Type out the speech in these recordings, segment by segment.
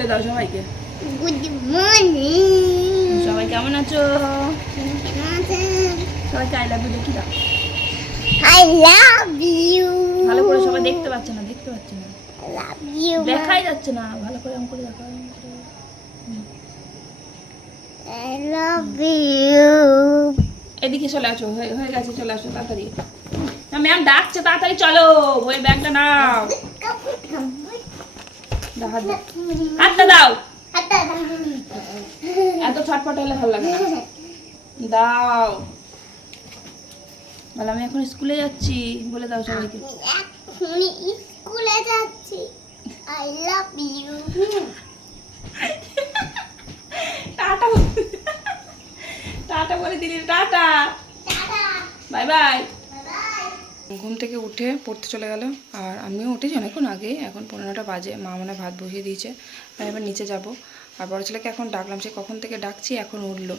বলে দাও সবাইকে। Good morning. সবাই কেমন আছো? সবাইকে আই লাভ ইউ দেখি দাও। I love you. ভালো করে সবাই দেখতে পাচ্ছে না, দেখতে পাচ্ছে না, লাভ ইউ। দেখাই যাচ্ছে না, ভালো করে অঙ্ক করে দেখাও। I love you. এদিকে চলে আসো, হয়ে গেছে, চলে আসো তাড়াতাড়ি। ম্যাম ডাকছে, তাড়াতাড়ি চলো, ওই ব্যাগটা নাও। হাতটা দাও। এত ছটপট হলে ভালো লাগে না। দাও। বলো আমি এখন স্কুলে যাচ্ছি, বলে দাও সবাইকে। আমি স্কুলে যাচ্ছি। I love you. Tata tata বলে দিলি, টাটা, বাই বাই। ঘুম থেকে উঠে পড়তে চলে গেল, আর আমিও উঠেছি অনেকক্ষণ আগে, এখন 15টা বাজে। মা মনে ভাত বসিয়ে দিয়েছে, আমি এবার নিচে যাব। আর বড় ছেলেকে এখন ডাকলাম, সে কখন থেকে ডাকছি, এখন উঠলো।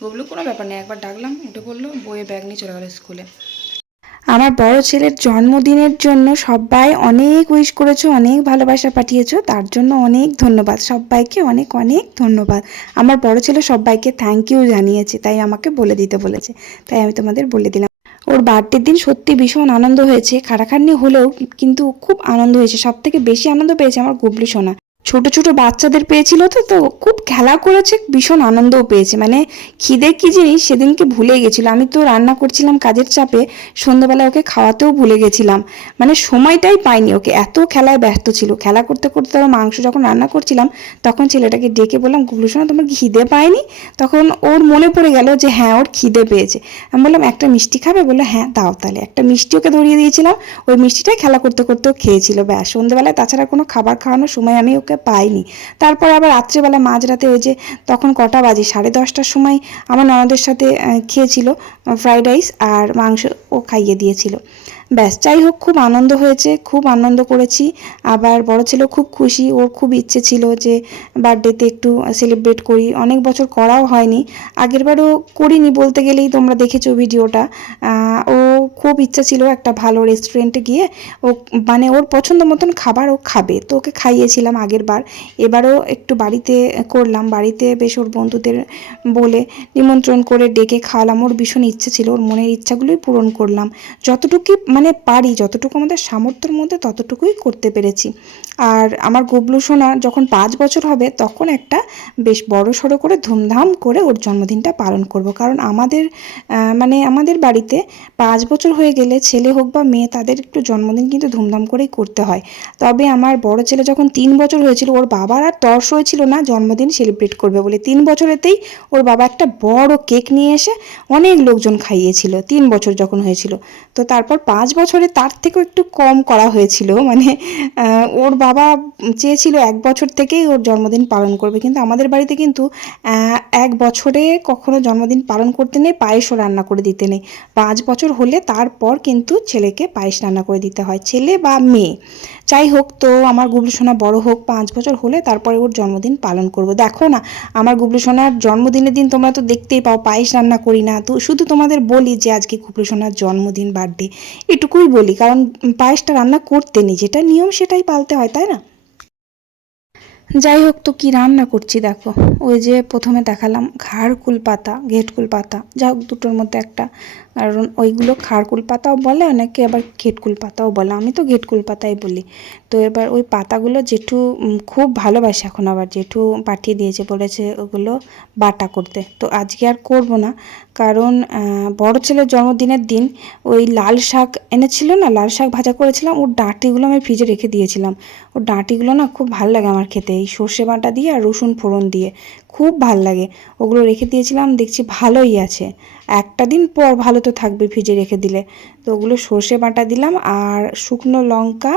গুবলু কোনো ব্যাপার নেই, একবার ডাকলাম উঠে পড়লো, বইয়ে ব্যাগ নিয়ে চলে গেল স্কুলে। আমার বড় ছেলের জন্মদিনের জন্য সবাই অনেক উইশ করেছো, অনেক ভালোবাসা পাঠিয়েছো, তার জন্য অনেক ধন্যবাদ সবাইকে, অনেক অনেক ধন্যবাদ। আমার বড় ছেলে সবাইকে থ্যাংক ইউ জানিয়েছে, তাই আমাকে বলে দিতে বলেছে, তাই আমি তোমাদের বলে দিলাম। ওর বার্থডের দিন সত্যি ভীষণ আনন্দ হয়েছে, খাটাখাটনি হলেও কিন্তু খুব আনন্দ হয়েছে। সব থেকে বেশি আনন্দ পেয়েছে আমার গুবলু সোনা। ছোট ছোট বাচ্চাদের পেয়েছিল, তো খুব খেলা করেছে, ভীষণ আনন্দও পেয়েছে। মানে খিদে কি জিনিস সেদিনকে ভুলে গেছিলো। আমি তো রান্না করছিলাম কাজের চাপে, সন্ধ্যাবেলা ওকে খাওয়াতেও ভুলে গেছিলাম, মানে সময়টাই পাইনি ওকে, এত খেলায় ব্যস্ত ছিল। খেলা করতে করতে ধরো মাংস যখন রান্না করছিলাম, তখন ছেলেটাকে ডেকে বললাম, গুবলু সোনা তোমার খিদে পায়নি? তখন ওর মনে পড়ে গেল যে হ্যাঁ ওর খিদে পেয়েছে। আমি বললাম একটা মিষ্টি খাবে? বললো হ্যাঁ দাও তাহলে। একটা মিষ্টি ওকে ধরিয়ে দিয়েছিলাম, ওই মিষ্টিটাই খেলা করতে করতেও খেয়েছিল, ব্যাস। সন্ধ্যাবেলায় তাছাড়া কোনো খাবার খাওয়ানোর সময় আমি ওকে পাইনি। তারপর আবার রাত্রেবেলা মাঝরাতে ওই যে তখন কটা বাজে, 10:30টার সময় আমার ননদের সাথে খেয়েছিল ফ্রাইড রাইস আর মাংস, ও খাইয়ে দিয়েছিল, ব্যাস। যাই হোক খুব আনন্দ হয়েছে, খুব আনন্দ করেছি। আবার বড় ছেলেও খুব খুশি, ওর খুব ইচ্ছে ছিল যে বার্থডেতে একটু সেলিব্রেট করি, অনেক বছর করাও হয়নি। আগেরবারও করিনি বলতে গেলেই, তোমরা দেখেছো ভিডিওটা। ও খুব ইচ্ছা ছিল একটা ভালো রেস্টুরেন্টে গিয়ে ও মানে ওর পছন্দ মতন খাবার ও খাবে, তো ওকে খাইয়েছিলাম আগের বার। এবারও একটু বাড়িতে করলাম, বাড়িতে বেশ ওর বন্ধুদের বলে নিমন্ত্রণ করে ডেকে খাওয়ালাম। ওর ভীষণ ইচ্ছে ছিল, ওর মনের ইচ্ছাগুলোই পূরণ করলাম যতটুকু মানে পারি, যতটুকু আমাদের সামর্থ্যের মধ্যে ততটুকুই করতে পেরেছি। আর আমার গুবলু সোনা যখন 5 বছর হবে, তখন একটা বেশ বড় সড়ো করে ধুমধাম করে ওর জন্মদিনটা পালন করব। কারণ আমাদের মানে আমাদের বাড়িতে 5 বছর হয়ে গেলে ছেলে হোক বা মেয়ে, তাদের একটু জন্মদিন কিন্তু ধুমধাম করেই করতে হয়। তবে আমার বড় ছেলে যখন 3 বছর হয়েছিল, ওর বাবার আর তর্স হয়েছিল না জন্মদিন সেলিব্রেট করবে বলে। 3 বছরেতেই ওর বাবা একটা বড় কেক নিয়ে এসে অনেক লোকজন খাইয়েছিল, 3 বছর যখন হয়েছিল। তো তারপর 5 বছরে তার থেকেও একটু কম করা হয়েছিল, মানে ওর বাবা চেয়েছিল 1 বছর থেকেই ওর জন্মদিন পালন করবে, কিন্তু আমাদের বাড়িতে কিন্তু 1 বছরে কখনো জন্মদিন পালন করতে নেই, পায়েসও রান্না করে দিতে নেই। 5 বছর হলে তারপর কিন্তু ছেলেকে পায়েস রান্না করে দিতে হয়, ছেলে বা মেয়ে যাই হোক। তো আমার গুবলু সোনা বড় হোক, 5 বছর হলে তারপরে ওর জন্মদিন পালন করব। দেখো না আমার গুবলু সোনার জন্মদিনের দিন তোমরা তো দেখতেই পাও পায়েস রান্না করি না, তো শুধু তোমাদের বলি যে আজকে গুবলু সোনার জন্মদিন, বার্থডে, এটুকুই বলি। কারণ পায়েসটা রান্না করতে নেই, যেটা নিয়ম সেটাই পালতে হয়, তাই না? যাই হোক, তো কি রান্না করছি দেখো। ওই যে প্রথমে দেখালাম ঘাড়কুল পাতা, ঘেটকুল পাতা, যা হোক দুটোর মধ্যে একটা, কারণ ওইগুলো খাড়কুল পাতাও বলে, অনেকে আবার ঘেটকুল পাতাও বলে, আমি তো ঘেটকুল পাতাই বলি। তো এবার ওই পাতাগুলো জেঠু খুব ভালোবাসে, এখন আবার জেঠু পাঠিয়ে দিয়েছে, বলেছে ওগুলো বাটা করতে। তো আজকে আর করব না, কারণ বড় ছেলের জন্মদিনের দিন ওই লাল শাক এনেছিল না, লাল শাক ভাজা করেছিলাম, ওর ডাঁটিগুলো আমি ফ্রিজে রেখে দিয়েছিলাম। ওর ডাঁটিগুলো না খুব ভালো লাগে আমার খেতে, এই সর্ষে বাটা দিয়ে আর রসুন ফোড়ন দিয়ে খুব ভাল লাগে। ওগুলো রেখে দিয়েছিলাম, দেখছি ভালোই আছে, একটা দিন পর ভালো তো থাকবে ফ্রিজে রেখে দিলে। তো ওগুলো সর্ষে বাটা দিলাম, আর শুকনো লঙ্কা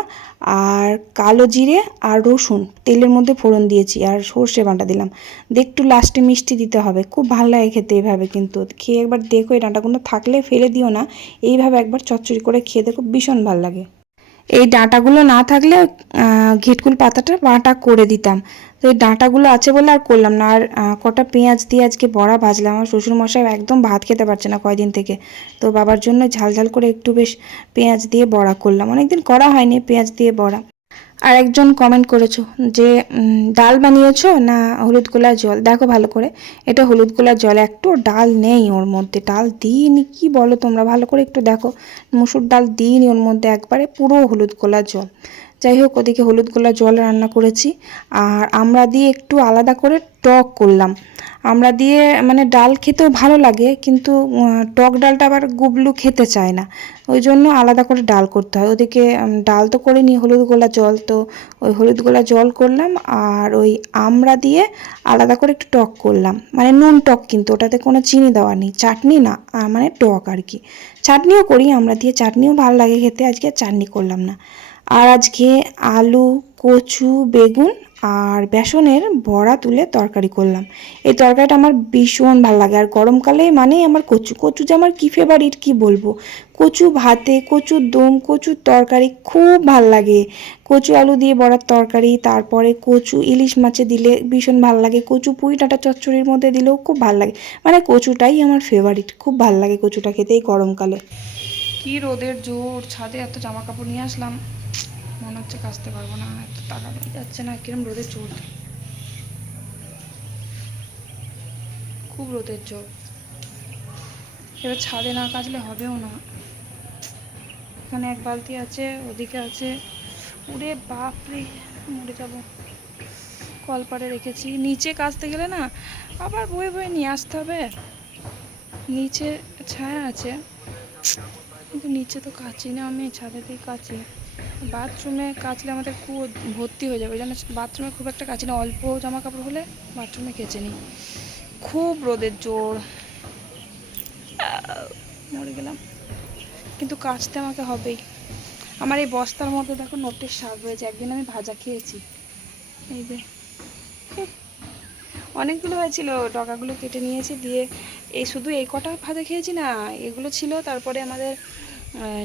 আর কালো জিরে আর রসুন তেলের মধ্যে ফোড়ন দিয়েছি, আর সর্ষে বাটা দিলাম। একটু লাস্টে মিষ্টি দিতে হবে, খুব ভালো লাগে খেতে এইভাবে। কিন্তু খেয়ে একবার দেখো, এই ডাঁটাগুলো থাকলে ফেলে দিও না, এইভাবে একবার চচ্চড়ি করে খেয়ে দেখো, ভীষণ ভালো লাগে। এই ডাঁটাগুলো না থাকলে ঘিটকুল পাতাটা বাটা করে দিতাম, তো এই ডাঁটাগুলো আছে বলে আর করলাম না। আর কটা পেঁয়াজ দিয়ে আজকে বড়া ভাজলাম, আমার শ্বশুরমশাই একদম ভাত খেতে পারছে না কয়দিন থেকে, তো বাবার জন্য ঝাল ঝাল করে একটু বেশ পেঁয়াজ দিয়ে বড়া করলাম, অনেকদিন করা হয়নি পেঁয়াজ দিয়ে বড়া। আর একজন কমেন্ট করেছো যে ডাল বানিয়েছো না হলুদ গোলার জল। দেখো ভালো করে, এটা হলুদ গোলার জল, একটু ডাল নেই ওর মধ্যে, ডাল দিইনি। কি বলো তোমরা, ভালো করে একটু দেখো, মুসুর ডাল দিইনি ওর মধ্যে, একবারে পুরো হলুদ গোলার জল। যাই হোক, ওদিকে হলুদ গোলার জল রান্না করেছি। আর আমরা দিয়ে একটু আলাদা করে টক করলাম। আমরা দিয়ে মানে ডাল খেতেও ভালো লাগে, কিন্তু টক ডালটা আবার গুবলু খেতে চায় না, ওই জন্য আলাদা করে ডাল করতে হয়। ওদিকে ডাল তো করিনি, হলুদ গোলা জল, তো ওই হলুদ গোলা জল করলাম। আর ওই আমরা দিয়ে আলাদা করে একটু টক করলাম, মানে নুন টক, কিন্তু ওটাতে কোনো চিনি দেওয়া নেই, চাটনি না, মানে টক আর কি। চাটনিও করি আমরা দিয়ে, চাটনিও ভালো লাগে খেতে, আজকে চাটনি করলাম না। আর আজকে আলু, কচু, বেগুন আর বেসনের বড়া তুলে তরকারি করলাম। এই তরকারিটা আমার ভীষণ ভালো লাগে, আর গরমকালে মানেই আমার কচু, কচু যে আমার কী ফেভারিট কী বলবো। কচু ভাতে, কচুর দম, কচুর তরকারি খুব ভাল লাগে। কচু আলু দিয়ে বড়ার তরকারি, তারপরে কচু ইলিশ মাছে দিলে ভীষণ ভাল লাগে, কচু পুঁই ডাঁটা চচ্চড়ির মধ্যে দিলেও খুব ভাল লাগে। মানে কচুটাই আমার ফেভারিট, খুব ভাল লাগে কচুটা খেতে এই গরমকালে। কি রোদের জোর, ছাদে এত জামা কাপড় নিয়ে আসলাম, মনে হচ্ছে কাচতে পারবো না, এত তাড়াতাড়ি যাচ্ছে না, কিরম রোদের জোর, খুব রোদের জোর। এবার ছাদে না কাচলে হবেও না। এখানে এক বালতি আছে, ওদিকে আছে, উড়ে বাপরে, মরে যাব। কলপাড়ে রেখেছি, নিচে কাচতে গেলে না আবার বয়ে বয়ে নিয়ে আসতে হবে। নিচে ছায়া আছে, কিন্তু নিচে তো কাচি না, আমি ছাদেতেই কাচি। বাথরুমে কাচলে আমাদের খুব ভর্তি হয়ে যাবে, ওই জন্য বাথরুমে খুব একটা কাচি না, অল্প জামা কাপড় হলে বাথরুমে কেচে নিই। খুব রোদের জোর, মরে গেলাম, কিন্তু কাচতে আমাকে হবেই। আমার এই বস্তার মধ্যে দেখো নোটের শাক হয়েছে, একদিন আমি ভাজা খেয়েছি, এই যে অনেকগুলো হয়েছিল, ডগাগুলো কেটে নিয়েছি, দিয়ে এই শুধু এই কটা ভাজা খেয়েছি না, এগুলো ছিল। তারপরে আমাদের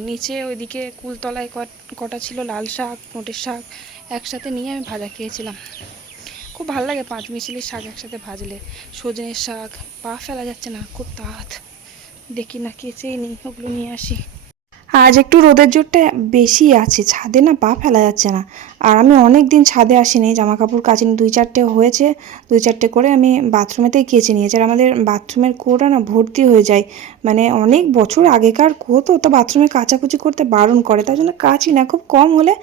নিচে ওইদিকে কুলতলায় কটা ছিল লাল শাক, নোটের শাক, একসাথে নিয়ে আমি ভাজা খেয়েছিলাম। খুব ভালো লাগে পাঁচ মিশালি শাক একসাথে ভাজলে। সজনের শাক, পা ফেলা যাচ্ছে না, খুব তাঁত, দেখি না কেচেই নিই, ওগুলো নিয়ে আসি। আজ একটু রোদের জোরটা বেশি আছে, ছাদে না পা ফেলা যাচ্ছে না। আর আমি অনেক দিন ছাদে আসিনি, জামা কাপড় কাচিনি, 2-4টে হয়েছে, 2-4টে করে আমি বাথরুমেতেই কেচে নিয়েছি। আর আমাদের বাথরুমের কুয়োটা না ভর্তি হয়ে যায়, মানে অনেক বছর আগেকার কুয়ো, তো বাথরুমে কাচাকুচি করতে বারণ করে, তার জন্য কাচি না, খুব কম হলে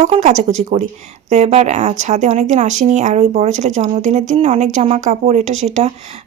তখন কাচাকুচি করি। তো এবার ছাদে অনেক দিন আসিনি, আর ওই বড়ো ছেলের জন্মদিনের দিন না অনেক জামা কাপড় এটা সেটা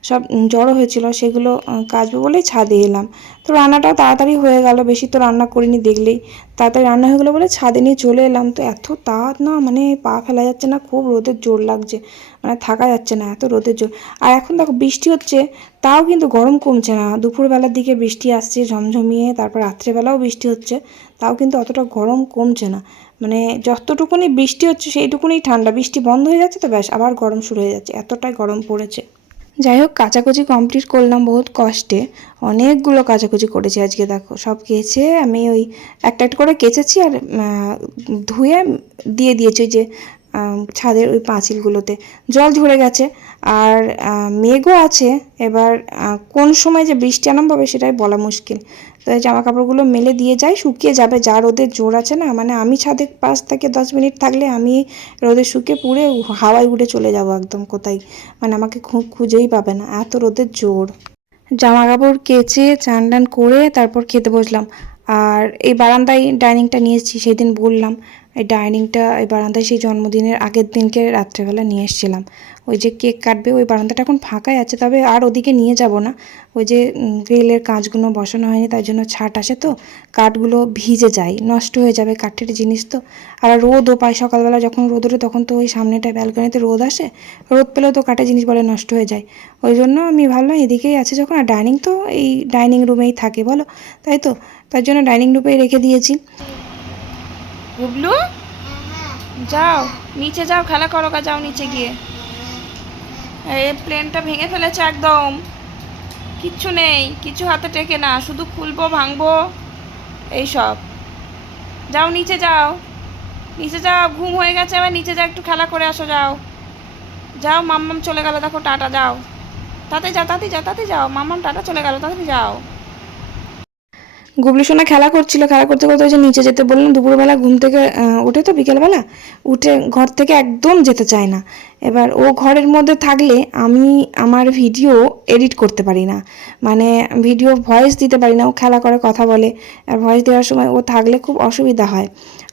সব জড়ো হয়েছিল, সেগুলো কাচবো বলেই ছাদে এলাম। তো রান্নাটাও তাড়াতাড়ি হয়ে গেল, বেশি তো রান্না করিনি, দেখলেই তাড়াতাড়ি রান্না হয়ে গেলো বলে ছাদে নিয়ে চলে এলাম। তো এত তাঁত না, মানে পা ফেলা যাচ্ছে না, খুব রোদের জোর লাগছে, মানে থাকা যাচ্ছে না, এত রোদের জোর। আর এখন দেখো বৃষ্টি হচ্ছে, তাও কিন্তু গরম কমছে না। দুপুরবেলার দিকে বৃষ্টি আসছে ঝমঝমিয়ে, তারপর রাত্রেবেলাও বৃষ্টি হচ্ছে, তাও কিন্তু অতটা গরম কমছে না। মানে যতটুকুনি বৃষ্টি হচ্ছে সেইটুকুনি ঠান্ডা, বৃষ্টি বন্ধ হয়ে যাচ্ছে তো ব্যাস আবার গরম শুরু হয়ে যাচ্ছে, এতটাই গরম পড়েছে। যাই হোক, কাচাকুচি কমপ্লিট করলাম বহুত কষ্টে, অনেকগুলো কাচাকুচি করেছি আজকে। দেখো সব কেচে আমি ওই একটা একটা করে কেচেছি, আর ধুয়ে দিয়ে দিয়েছি ওই যে ছাদের ওই পাঁচিলগুলোতে, জল ঝরে গেছে। আর মেঘও আছে, এবার কোন সময় যে বৃষ্টি আরম্ভ হবে সেটাই বলা মুশকিল। তো এই জামা কাপড়গুলো মেলে দিয়ে যাই, শুকিয়ে যাবে, যা রোদের জোর আছে না, মানে আমি ছাদে 5 থেকে 10 মিনিট থাকলে আমি রোদে শুকিয়ে পুড়ে হাওয়ায় উড়ে চলে যাব একদম কোথায়, মানে আমাকে খুঁজেই পাবে না, এত রোদের জোর। জামা কাপড় কেচে চান টান করে তারপর খেতে বসলাম। আর এই বারান্দায় ডাইনিংটা নিয়েছি, সেদিন বললাম, এই ডাইনিংটা এই বারান্দায় সেই জন্মদিনের আগের দিনকে রাত্রেবেলা নিয়ে এসেছিলাম। ওই যে কেক কাটবে ওই বারান্দাটা এখন ফাঁকাই আছে, তবে আর ওদিকে নিয়ে যাব না, ওই যে গ্রিলের কাঁচগুলো বসানো হয়নি, তাই জন্য ছাট আসে তো, কাঠগুলো ভিজে যায়, নষ্ট হয়ে যাবে, কাঠের জিনিস তো। আর রোদও পায়, সকালবেলা যখন রোদ ওঠে তখন তো ওই সামনেটায় ব্যালকনিতে রোদ আসে, রোদ পেলেও তো কাঠের জিনিস বলে নষ্ট হয়ে যায়, ওই জন্য আমি ভাবলাম এদিকেই আছে যখন, আর ডাইনিং তো এই ডাইনিং রুমেই থাকে বলো, তাই তো, তার জন্য ডাইনিং রুমেই রেখে দিয়েছি। বুবলু যাও নিচে যাও, খেলা করো, যাও নিচে গিয়ে। এই প্লেনটা ভেঙে ফেলেছে একদম, কিচ্ছু নেই, কিছু হাতে টেকে না, শুধু খুলবো ভাঙবো এইসব। যাও নিচে যাও, নিচে যাও, ঘুম হয়ে গেছে, আবার নিচে যাও, একটু খেলা করে আসো, যাও যাও। মাম্মাম চলে গেল দেখো, টাটা, যাও তাতে যাও, তাতে যাও, তাতে যাও, মাম্মাম টাটা চলে গেল, তাতে যাও। গুবলু সোনা খেলা করছিল, খেলা করতে করতে ওই যে নিচে যেতে বললাম, দুপুরবেলা ঘুম থেকে উঠে তো বিকেলবেলা উঠে ঘর থেকে একদম যেতে চায় না। এবার ও ঘরের মধ্যে থাকলে আমি আমার ভিডিও এডিট করতে পারি না, মানে ভিডিও ভয়েস দিতে পারি না। ও খেলা করে, কথা বলে, আর ভয়েস দেওয়ার সময় ও থাকলে খুব অসুবিধা হয়।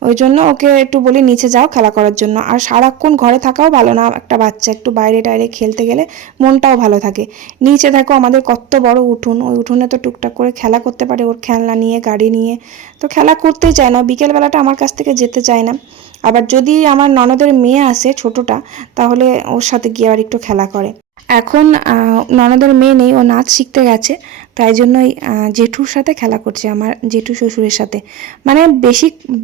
ওই জন্য ওকে একটু বলি নিচে যাও খেলা করার জন্য। আর সারাক্ষণ ঘরে থাকাও ভালো না, একটা বাচ্চা একটু বাইরে টাইরে খেলতে গেলে মনটাও ভালো থাকে। নিচে দেখো আমাদের কত বড় উঠোন, ওই উঠোনে তো টুকটাক করে খেলা করতে পারে, ওর খেলনা নিয়ে, গাড়ি নিয়ে। তো খেলা করতেই চায় না, বিকেলবেলাটা আমার কাছ থেকে যেতে চায় না। আবার যদি আমার ননদের মেয়ে আসে ছোটটা, তাহলে ওর সাথে গিয়ে আবার একটু খেলা করে। এখন ননদের মেয়ে নেই, ও নাচ শিখতে গেছে, তাই জন্যই জেঠুর সাথে খেলা করছে, আমার জেঠু শ্বশুরের সাথে। মানে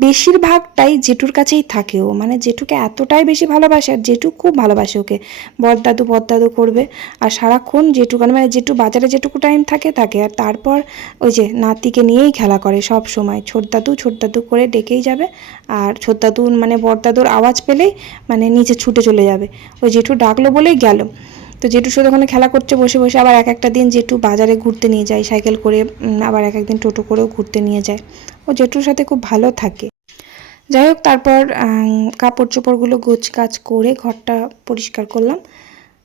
বেশিরভাগটাই জেঠুর কাছেই থাকে ও, মানে জেঠুকে এতটাই বেশি ভালোবাসে, আর জেঠু খুব ভালোবাসে ওকে। বদদাদু করবে, আর সারাক্ষণ জেঠু, মানে জেঠু বাজারে যেটুকু টাইম থাকে, আর তারপর ওই যে নাতিকে নিয়েই খেলা করে সব সময়। ছোটদাদু করে ডেকেই যাবে, আর ছোটদাদু মানে বড়দাদুর আওয়াজ পেলেই মানে নিচে ছুটে চলে যাবে। ওই জেঠু ডাকলো বলেই গেল। তো জেঠুর সাথে ওখানে খেলা করছে বসে বসে। আবার এক একটা দিন জেঠু বাজারে ঘুরতে নিয়ে যায় সাইকেল করে, আবার এক একদিন টোটো করেও ঘুরতে নিয়ে যায়। ও জেঠুর সাথে খুব ভালো থাকে। যাই হোক, তারপর কাপড় চোপড়গুলো গোছগাছ করে ঘরটা পরিষ্কার করলাম,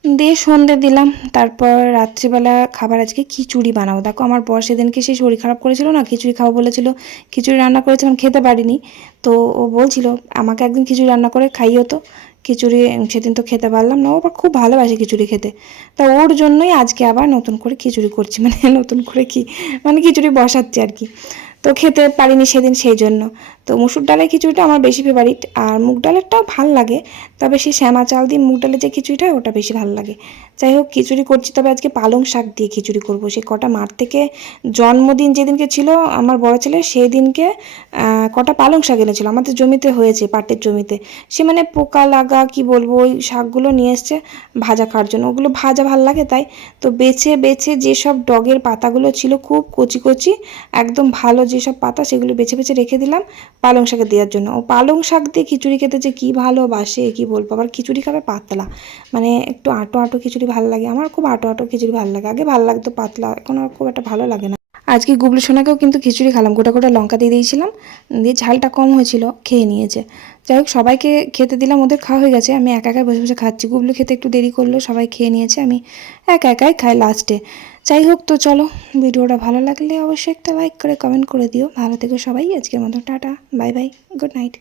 দিয়ে সন্ধে দিলাম। তারপর রাত্রিবেলা খাবার আজকে খিচুড়ি বানাবো। দেখো আমার বর সেদিনকে সেই শরীর খারাপ করেছিল না, খিচুড়ি খাবো বলেছিল, খিচুড়ি রান্না করেছিলাম, খেতে পারিনি। তো ও বলছিল আমাকে একদিন খিচুড়ি রান্না করে খাইও তো। খিচুড়ি সেদিন তো খেতে পারলাম না, ও আবার খুব ভালোবাসে খিচুড়ি খেতে। তা ওর জন্যই আজকে আবার নতুন করে খিচুড়ি করছি, মানে নতুন করে কি, মানে খিচুড়ি বসাচ্ছি আর কি। তো খেতে পারিনি সেদিন, সেই জন্য। তো মুসুর ডালের খিচুড়িটা আমার বেশি ফেভারিট, আর মুগ ডালেরটাও ভাল লাগে, তবে সেই শ্যামা চাল দিয়ে মুগ ডালের যে খিচুড়িটা ওটা বেশি ভালো লাগে। যাই হোক, খিচুড়ি করছি, তবে আজকে পালং শাক দিয়ে খিচুড়ি করবো। সে কটা মার থেকে জন্মদিন যেদিনকে ছিল আমার বড় ছেলে, সেই দিনকে কটা পালং শাক এনেছিল, আমাদের জমিতে হয়েছে, পাটের জমিতে। সে মানে পোকা লাগা কি বলবো, ওই শাকগুলো নিয়ে এসছে ভাজা খাওয়ার জন্য। ওগুলো ভাজা ভাল লাগে তাই। তো বেছে বেছে যেসব ডগের পাতাগুলো ছিল খুব কচি কচি, একদম ভালো যেসব পাতা, সেগুলো বেছে বেছে রেখে দিলাম পালং শাকে দেওয়ার জন্য। ও পালং শাক দিয়ে খিচুড়ি খেতে যে কী ভালোবাসে কি বলবো। আবার খিচুড়ি খাবে পাতলা, মানে একটু আঁটো আঁটো খিচুড়ি ভালো লাগে। আমার খুব আঁটো আঁটো খিচুড়ি ভালো লাগে, আগে ভালো লাগতো পাতলা, এখন আর খুব একটা ভালো লাগে না। আজকে গুবলু সোনাকেও কিন্তু খিচুড়ি খেলাম, গোটা গোটা লঙ্কা দিয়ে দিয়েছিলাম, দিয়ে ঝালটা কম হয়েছিল, খেয়ে নিয়েছে। যাই হোক, সবাইকে খেতে দিলাম, ওদের খাওয়া হয়ে গেছে, আমি একা একাই বসে বসে খাচ্ছি। গুবলু খেতে একটু দেরি করলো, সবাই খেয়ে নিয়েছে, আমি একা একাই খাই লাস্টে। যাই হোক, তো চলো, ভিডিওটা ভালো লাগলে অবশ্যই একটা লাইক করে কমেন্ট করে দিও। ভালো থেকো সবাই, আজকের মতো tata, bye bye, good night.